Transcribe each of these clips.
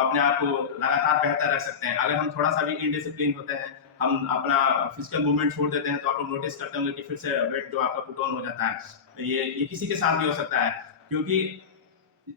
अपने आप को लगातार बेहतर रख सकते हैं। अगर हम थोड़ा सा भी इनडिसिप्लिन होते हैं, हम अपना फिजिकल मूवमेंट छोड़ देते हैं, तो आप लोग नोटिस करते होंगे कि फिर से वेट जो आपका पुट ऑन हो जाता है। ये किसी के साथ भी हो सकता है, क्योंकि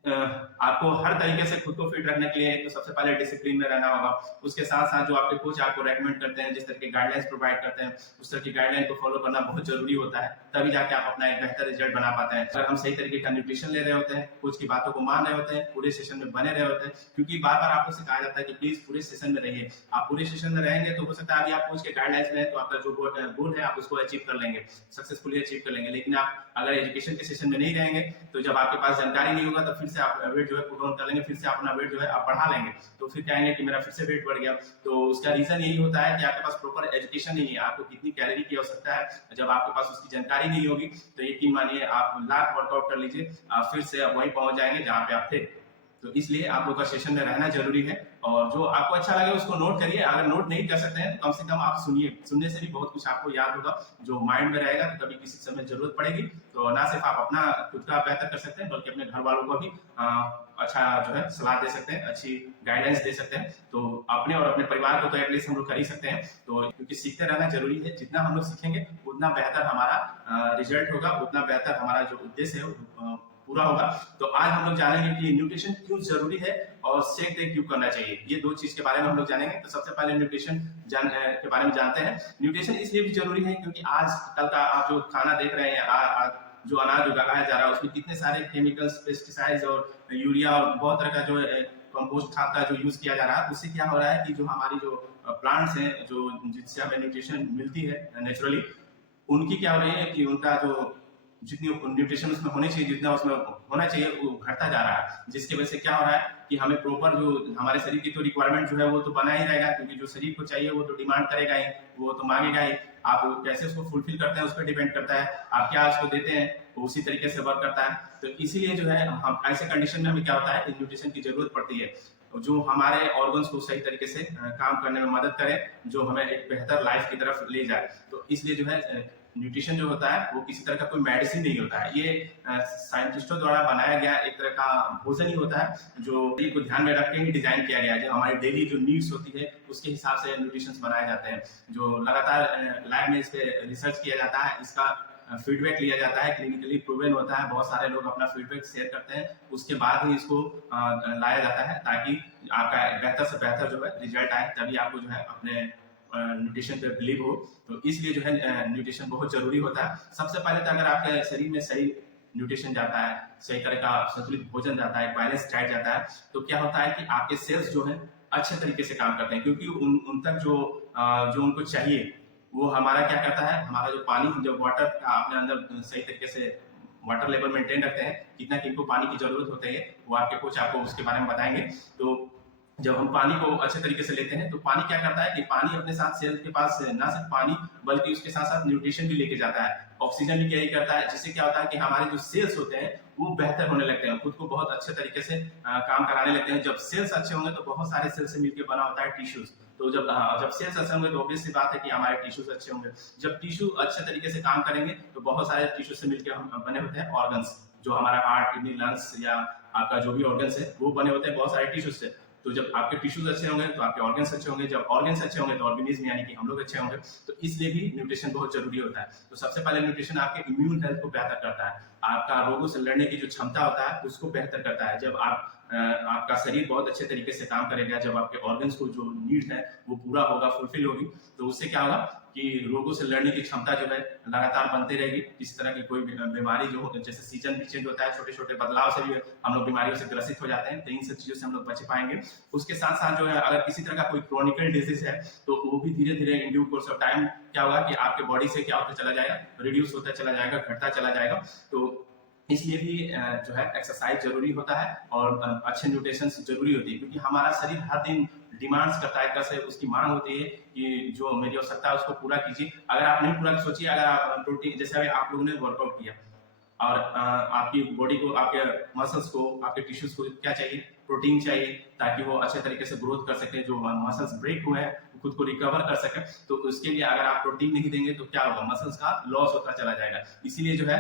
आपको हर तरीके से खुद को फिट रखने के लिए तो सबसे पहले डिसिप्लिन में रहना होगा। उसके साथ साथ जो आपके कोच आपको रेकमेंड करते हैं, जिस तरह की गाइडलाइंस प्रोवाइड करते हैं, उस तरह की गाइडलाइन को फॉलो करना बहुत जरूरी होता है। तभी जाके आप अपना एक बेहतर रिजल्ट बना पाते हैं। अगर हम सही तरीके का न्यूट्रिशन ले रहे होते हैं, कोच की बातों को मान रहे होते हैं, पूरे सेशन में बने रहे होते हैं, क्योंकि बार बार आपको सिखाया जाता है कि प्लीज पूरे सेशन में रहिए। आप पूरे सेशन में रहेंगे तो हो सकता है अभी आप कोच के गाइडलाइंस में है, तो आपका जो गोल है आप उसको अचीव कर लेंगे, सक्सेसफुली अचीव कर लेंगे। लेकिन आप अगर एजुकेशन के सेशन में नहीं रहेंगे, तो जब आपके पास जानकारी नहीं होगा, तो फिर से आप वेट जो है पुट ऑन कर लेंगे, फिर से अपना वेट जो है आप बढ़ा लेंगे, तो फिर कहेंगे कि मेरा फिर से वेट बढ़ गया। तो उसका रीजन यही होता है कि आपके पास प्रॉपर एजुकेशन नहीं है, आपको कितनी कैलोरी की आवश्यकता है, जब आपके पास उसकी जानकारी नहीं होगी, तो यकीन मानिए आप लाख वर्कआउट कर लीजिए, आप फिर से वहीं पहुंच जाएंगे जहां पे आप थे। तो इसलिए आप लोग का सेशन में रहना जरूरी है, और जो आपको अच्छा लगे उसको नोट करिए। अगर नोट नहीं कर सकते हैं तो कम से कम आप सुनिए, सुनने से भी बहुत कुछ आपको याद होगा, जो माइंड में रहेगा, तो कभी किसी समय जरूरत पड़ेगी तो ना सिर्फ आप अपना खुद का बेहतर कर सकते हैं, बल्कि अपने घर वालों को भी अच्छा जो है सलाह दे सकते हैं, अच्छी गाइडेंस दे सकते हैं। तो अपने और अपने परिवार को तो एटलीस्ट हम लोग कर ही सकते हैं। तो क्योंकि सीखते रहना जरूरी है, जितना हम लोग सीखेंगे उतना बेहतर हमारा रिजल्ट होगा, उतना बेहतर हमारा जो उद्देश्य है पूरा होगा। तो आज हम लोग जानेंगे कि न्यूट्रिशन क्यों जरूरी है और शेक डे क्यों करना चाहिए। ये दो चीज के बारे में हम लोग जानेंगे। तो सबसे पहले न्यूट्रिशन के बारे में जानते हैं। न्यूट्रिशन इसलिए भी जरूरी है क्योंकि आज कल का आप जो खाना देख रहे हैं, जो अनाज उगाया जा रहा है, उसमें कितने सारे केमिकल्स, पेस्टिसाइड्स और यूरिया और बहुत तरह का जो कंपोस्ट खाद का जो यूज किया जा रहा है, उससे क्या हो रहा है कि जो हमारी जो प्लांट्स हैं, जो जिससे हमें न्यूट्रिशन मिलती है नेचुरली, उनकी क्या हो रही है कि उनका जो जितनी न्यूट्रिशन उसमें होनी चाहिए, जितना उसमें होना चाहिए, वो घटता जा रहा है। जिसकी वजह से क्या हो रहा है कि हमें प्रॉपर जो हमारे शरीर की तो रिक्वायरमेंट जो है वो तो बना ही रहेगा, क्योंकि जो शरीर को चाहिए वो तो डिमांड करेगा ही, वो तो मांगेगा ही। आप कैसे उसको फुलफिल करते हैं उस पर डिपेंड करता है। आप क्या उसको देते हैं वो उसी तरीके से वर्क करता है। तो इसीलिए जो है हम ऐसे कंडीशन में हमें क्या होता है, न्यूट्रिशन की जरूरत पड़ती है, जो हमारे ऑर्गन्स को सही तरीके से काम करने में मदद करे, जो हमें एक बेहतर लाइफ की तरफ ले जाए। तो इसलिए जो है न्यूट्रिशन जो होता है वो किसी तरह का कोई मेडिसिन नहीं होता है, ये साइंटिस्टों द्वारा बनाया गया एक तरह का भोजन ही होता है, जो को ध्यान में रख के ही डिजाइन किया गया है। जो हमारी डेली जो नीड्स होती है उसके हिसाब से न्यूट्रिशन बनाए जाते हैं, जो लगातार लैब में इस पे रिसर्च किया जाता है, इसका फीडबैक लिया जाता है, क्लिनिकली प्रूवन होता है, बहुत सारे लोग अपना फीडबैक शेयर करते हैं, उसके बाद ही इसको लाया जाता है, ताकि आपका बेहतर से बेहतर जो है रिजल्ट आए, तभी आपको जो है अपने न्यूट्रिशन पे बिलीव हो। तो इसलिए जो है न्यूट्रिशन बहुत जरूरी होता है। सबसे पहले तो अगर आपके शरीर में सही न्यूट्रिशन जाता है, सही तरह का संतुलित भोजन जाता है, बैलेंस डाइट जाता है, तो क्या होता है कि आपके सेल्स जो है अच्छे तरीके से काम करते हैं, क्योंकि उन तक जो उनको चाहिए वो हमारा क्या करता है, हमारा जो पानी, जो वाटर का अपने अंदर सही तरीके से वाटर लेवल मेंटेन रखते हैं, कितना किनको पानी की जरूरत होती है वो आपके कोच आपको उसके बारे में बताएंगे। तो जब हम पानी को अच्छे तरीके से लेते हैं, तो पानी क्या करता है कि पानी अपने साथ सेल के पास ना सिर्फ पानी बल्कि उसके साथ साथ न्यूट्रिशन भी लेके जाता है, ऑक्सीजन भी कैरी करता है, जिससे क्या होता है कि हमारे जो सेल्स होते हैं वो बेहतर होने लगते हैं, खुद को बहुत अच्छे तरीके से काम कराने लगते हैं। जब सेल्स अच्छे होंगे तो बहुत सारे सेल्स से मिलकर बना होता है टिश्यूज। तो जब सेल्स अच्छे होंगे तो ऑब्वियस सी बात है कि हमारे टिश्यूज अच्छे होंगे। जब टिश्यू अच्छे तरीके से काम करेंगे तो बहुत सारे टिश्यू से मिलकर हम बने होते हैं ऑर्गन्स, जो हमारा हार्ट, किडनी, लंग्स या आपका जो भी ऑर्गन्स है वो बने होते हैं बहुत सारे टिश्यूज से। तो जब आपके टिश्यूज अच्छे होंगे तो आपके ऑर्गन्स अच्छे होंगे, जब ऑर्गन्स अच्छे होंगे तो ऑर्गेनिज्म यानी कि हम लोग अच्छे होंगे। तो इसलिए भी न्यूट्रिशन बहुत जरूरी होता है। तो सबसे पहले न्यूट्रिशन आपके इम्यून हेल्थ को बेहतर करता है, आपका रोगों से लड़ने की जो क्षमता होता है उसको बेहतर करता है। जब आपका शरीर बहुत अच्छे तरीके से काम करेगा, जब आपके ऑर्गन्स को जो नीड है वो पूरा होगा, फुलफिल होगी, तो उससे क्या होगा कि रोगों से लड़ने की क्षमता जो है लगातार बनती रहेगी। किसी तरह की कोई बीमारी जो जैसे सीजन भी चेंज होता है, छोटे छोटे बदलाव से भी हम लोग बीमारियों से ग्रसित हो जाते हैं, तो इन सब चीजों से हम लोग बच पाएंगे। उसके साथ साथ जो है अगर किसी तरह का कोई क्रोनिकल डिजीज है तो वो भी धीरे धीरे in due course of time क्या होगा कि आपके बॉडी से क्या होता चला जाएगा, रिड्यूस होता चला जाएगा, घटता चला जाएगा। तो इसलिए भी जो है एक्सरसाइज जरूरी होता है और अच्छे न्यूट्रिशन जरूरी होती है, क्योंकि हमारा शरीर हर दिन डिमांड्स करता है, कैसे उसकी मांग होती है कि जो मेरी आवश्यकता है उसको पूरा कीजिए। अगर आप नहीं पूरा सोचिए, अगर आप प्रोटीन, जैसे अभी आप लोगों ने वर्कआउट किया और आपकी बॉडी को, आपके मसल्स को, आपके टिश्यूज को क्या चाहिए, प्रोटीन चाहिए, ताकि वो अच्छे तरीके से ग्रोथ कर सके, जो मसल्स ब्रेक हुए हैं खुद को रिकवर कर सके। तो उसके लिए अगर आप प्रोटीन नहीं देंगे तो क्या होगा, मसल्स का लॉस होता चला जाएगा। इसीलिए जो है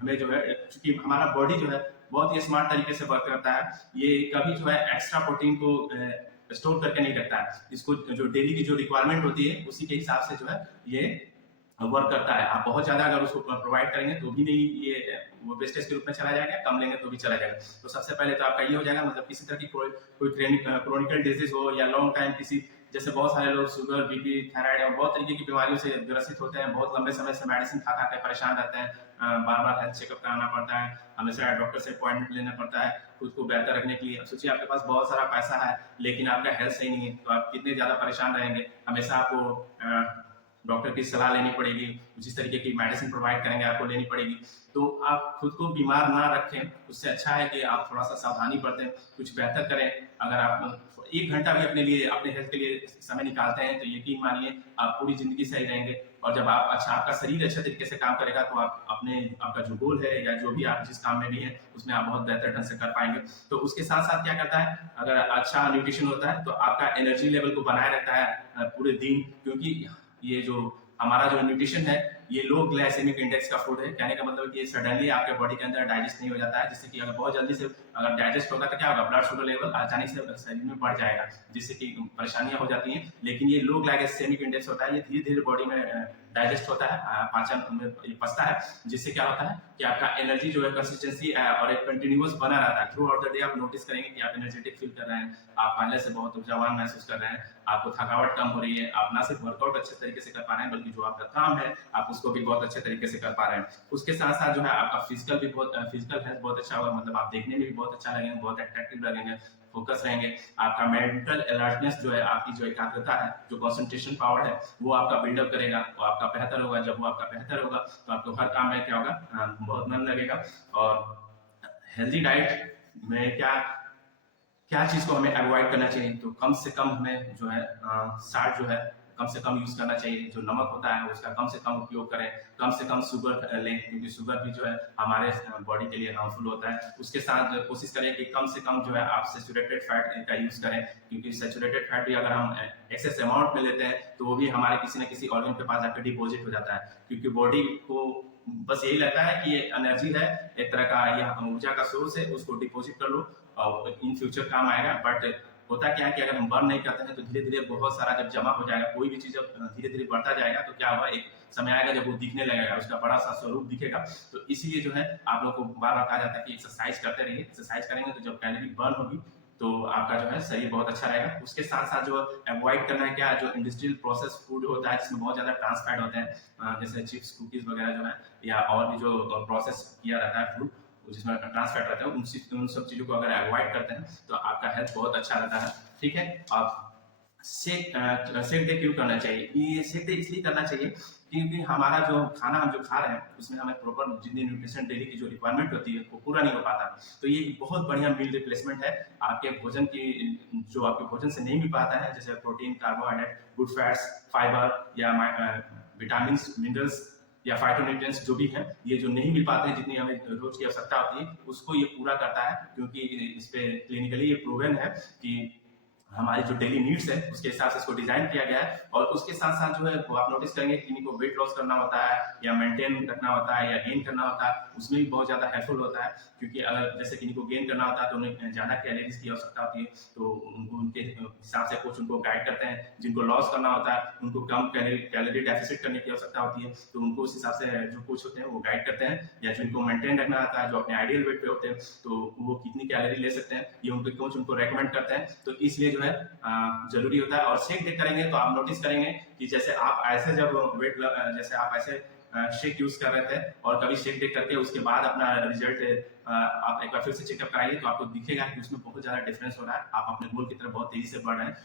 हमें जो है, चूंकि हमारा बॉडी जो है बहुत ही स्मार्ट तरीके से वर्क करता है। ये कभी जो है एक्स्ट्रा प्रोटीन को स्टोर करके नहीं रखता है। इसको जो डेली की जो रिक्वायरमेंट होती है उसी के हिसाब से जो है ये वर्क करता है। आप बहुत ज़्यादा अगर उसको प्रोवाइड करेंगे तो भी नहीं ये वो वेस्टेज के रूप में चला जाएगा, कम लेंगे तो भी चला जाएगा। तो सबसे पहले तो आपका ये हो जाएगा, मतलब किसी तरह की कोई क्रोनिकल डिजीज हो या लॉन्ग टाइम किसी, जैसे बहुत सारे लोग शुगर, बीपी, थायराइड और बहुत तरीके की बीमारियों से ग्रसित होते हैं, बहुत लंबे समय से मेडिसिन खा खा के परेशान रहते हैं, बार बार हेल्थ चेकअप कराना पड़ता है, हमेशा डॉक्टर से अपॉइंटमेंट लेना पड़ता है खुद को बेहतर रखने के लिए। सोचिए आपके पास बहुत सारा पैसा है लेकिन आपका हेल्थ सही नहीं है, तो आप कितने ज़्यादा परेशान रहेंगे। हमेशा आपको डॉक्टर की सलाह लेनी पड़ेगी, जिस तरीके की मेडिसिन प्रोवाइड करेंगे आपको लेनी पड़ेगी। तो आप खुद को बीमार ना रखें, उससे अच्छा है कि आप थोड़ा सा सावधानी बरतें, कुछ बेहतर करें। अगर आप 1 घंटा भी अपने लिए, अपने हेल्थ के लिए समय निकालते हैं तो यकीन मानिए आप पूरी ज़िंदगी सही रहेंगे। और जब आपका शरीर अच्छे तरीके से काम करेगा तो आपका जो गोल है या जो भी आप जिस काम में भी हैं उसमें आप बहुत बेहतर ढंग से कर पाएंगे। तो उसके साथ साथ क्या करता है, अगर अच्छा न्यूट्रिशन होता है तो आपका एनर्जी लेवल को बनाए रखता है पूरे दिन, क्योंकि ये जो हमारा जो न्यूट्रिशन है ये लो ग्लाइसेमिक इंडेक्स का फूड है। कहने का मतलब कि सडनली आपके बॉडी के अंदर डाइजेस्ट नहीं हो जाता है, जिससे कि अगर बहुत जल्दी से अगर डाइजेस्ट होगा तो क्या होगा, ब्लड शुगर लेवल अचानक से शरीर में बढ़ जाएगा, जिससे कि परेशानियां हो जाती हैं। लेकिन ये लो ग्लाइसेमिक इंडेक्स होता है, ये धीरे धीरे बॉडी में डाइजेस्ट होता है, पाचन में पचता है, जिससे क्या होता है कि आपका एनर्जी जो है कंसिस्टेंसी और एक कंटिन्यूअस बना रहता है। थ्रू आउट द डे आप नोटिस करेंगे कि आप एनर्जेटिक फील कर रहे हैं, आप पहले से बहुत ऊर्जावान महसूस कर रहे हैं, आपको थकावट कम हो रही है, आप ना सिर्फ वर्कआउट अच्छे तरीके से कर पा रहे हैं बल्कि जो आपका काम है आप उसको भी बहुत अच्छे तरीके से कर पा रहे हैं। उसके साथ साथ जो है आपका फिजिकल हेल्थ बहुत अच्छा होगा, मतलब आप देखने में भी बहुत अच्छा लगेंगे, बहुत अट्रैक्टिव लगेंगे, फोकस रहेंगे। आपका मेंटल अलर्टनेस जो है, आपकी जो एकाग्रता है, जो कंसंट्रेशन पावर है, वो आपका बिल्डअप करेगा, वो आपका बेहतर होगा। जब वो आपका बेहतर होगा तो आपको हर काम में क्या होगा, बहुत मन लगेगा। और हेल्दी डाइट में क्या क्या चीज़ को हमें अवॉइड करना चाहिए, तो कम से कम हमें जो है साल्ट जो है कम से कम यूज़ करना चाहिए। जो नमक होता है उसका कम से कम उपयोग करें, कम से कम शुगर लें, क्योंकि शुगर भी जो है हमारे बॉडी के लिए हार्मफुल होता है। उसके साथ कोशिश करें कि कम से कम जो है आप सैचुरेटेड फैट का यूज़ करें, क्योंकि सैचुरेटेड फैट भी अगर हम एक्सेस अमाउंट में लेते हैं तो वो भी हमारे किसी न किसी ऑर्गन के पास जाकर डिपॉजिट हो जाता है, क्योंकि बॉडी को बस यही लगता है कि ये एनर्जी है, एक तरह का यह ऊर्जा का सोर्स है, उसको डिपॉजिट कर लो और इन फ्यूचर काम आएगा। बट होता क्या है कि अगर हम बर्न नहीं करते हैं तो धीरे धीरे बहुत सारा जब जमा हो जाएगा, कोई भी चीज़ जब धीरे धीरे बढ़ता जाएगा तो क्या होगा, एक समय आएगा जब वो दिखने लगेगा, उसका बड़ा सा स्वरूप दिखेगा। तो इसीलिए जो है आप लोग को बार बार कहा जाता है कि एक्सरसाइज करते रहिए। एक्सरसाइज करेंगे तो जब कैलोरी बर्न होगी तो आपका जो है शरीर बहुत अच्छा रहेगा। उसके साथ साथ जो अवॉइड करना है क्या, जो इंडस्ट्रियल प्रोसेस फूड होता है जिसमें बहुत ज़्यादा ट्रांस फैट होते हैं, जैसे चिप्स, कुकीज़ वगैरह जो है, या और भी जो प्रोसेस किया रहता है फूड जिसमें ट्रांस फैट रहता है, उन सब चीज़ों को अगर अवॉइड करते हैं तो आपका हेल्थ बहुत अच्छा रहता है। ठीक है, आप सेक डे क्यों करना चाहिए? ये सेक डे इसलिए करना चाहिए क्योंकि हमारा जो खाना हम जो खा रहे हैं उसमें हमें प्रॉपर जितनी न्यूट्रिशन डेली की जो रिक्वायरमेंट होती है वो पूरा नहीं हो पाता। तो ये एक बहुत बढ़िया मील रिप्लेसमेंट है आपके भोजन की, जो आपके भोजन से नहीं मिल पाता है, जैसे protein, carbohydrate, good fats, fibre या विटामिन, मिनरल्स या फाइटोन्यूट्रिएंट्स जो भी हैं, ये जो नहीं मिल पाते हैं, जितनी हमें रोज की आवश्यकता होती है, उसको ये पूरा करता है। क्योंकि इस पे क्लिनिकली ये प्रूवन है कि हमारी जो डेली नीड्स है उसके हिसाब से इसको डिजाइन किया गया है। और उसके साथ साथ जो है वो आप नोटिस करेंगे कि इनको वेट लॉस करना होता है या मेंटेन रखना होता है या गेन करना होता है, उसमें भी बहुत ज़्यादा हेल्पफुल होता है। क्योंकि अगर जैसे किसी को गेन करना होता है तो उन्हें ज़्यादा कैलोरीज की आवश्यकता होती है, तो उनके हिसाब से कोच उनको गाइड करते हैं। जिनको लॉस करना होता है उनको कम कैलोरी डेफिसिट करने की आवश्यकता होती है, तो उनको उस हिसाब से जो कोच होते हैं वो गाइड करते हैं। या जिनको मेंटेन रखना आता है, जो अपने आइडियल वेट पे होते हैं, तो वो कितनी कैलोरी ले सकते हैं ये उनके कोच उनको रेकमेंड करते हैं। तो इसलिए जो है जरूरी होता है। और शेक डे करेंगे तो आप नोटिस करेंगे कि जैसे आप ऐसे जब जैसे आप ऐसे शेक यूज कर रहे थे और कभी शेक डे करके उसके बाद अपना रिजल्ट आप एक बार फिर से चेकअप कराइए तो आपको दिखेगा कि उसमें बहुत ज्यादा डिफरेंस हो रहा है, आप अपने गोल की तरफ बहुत तेजी से बढ़ रहे हैं।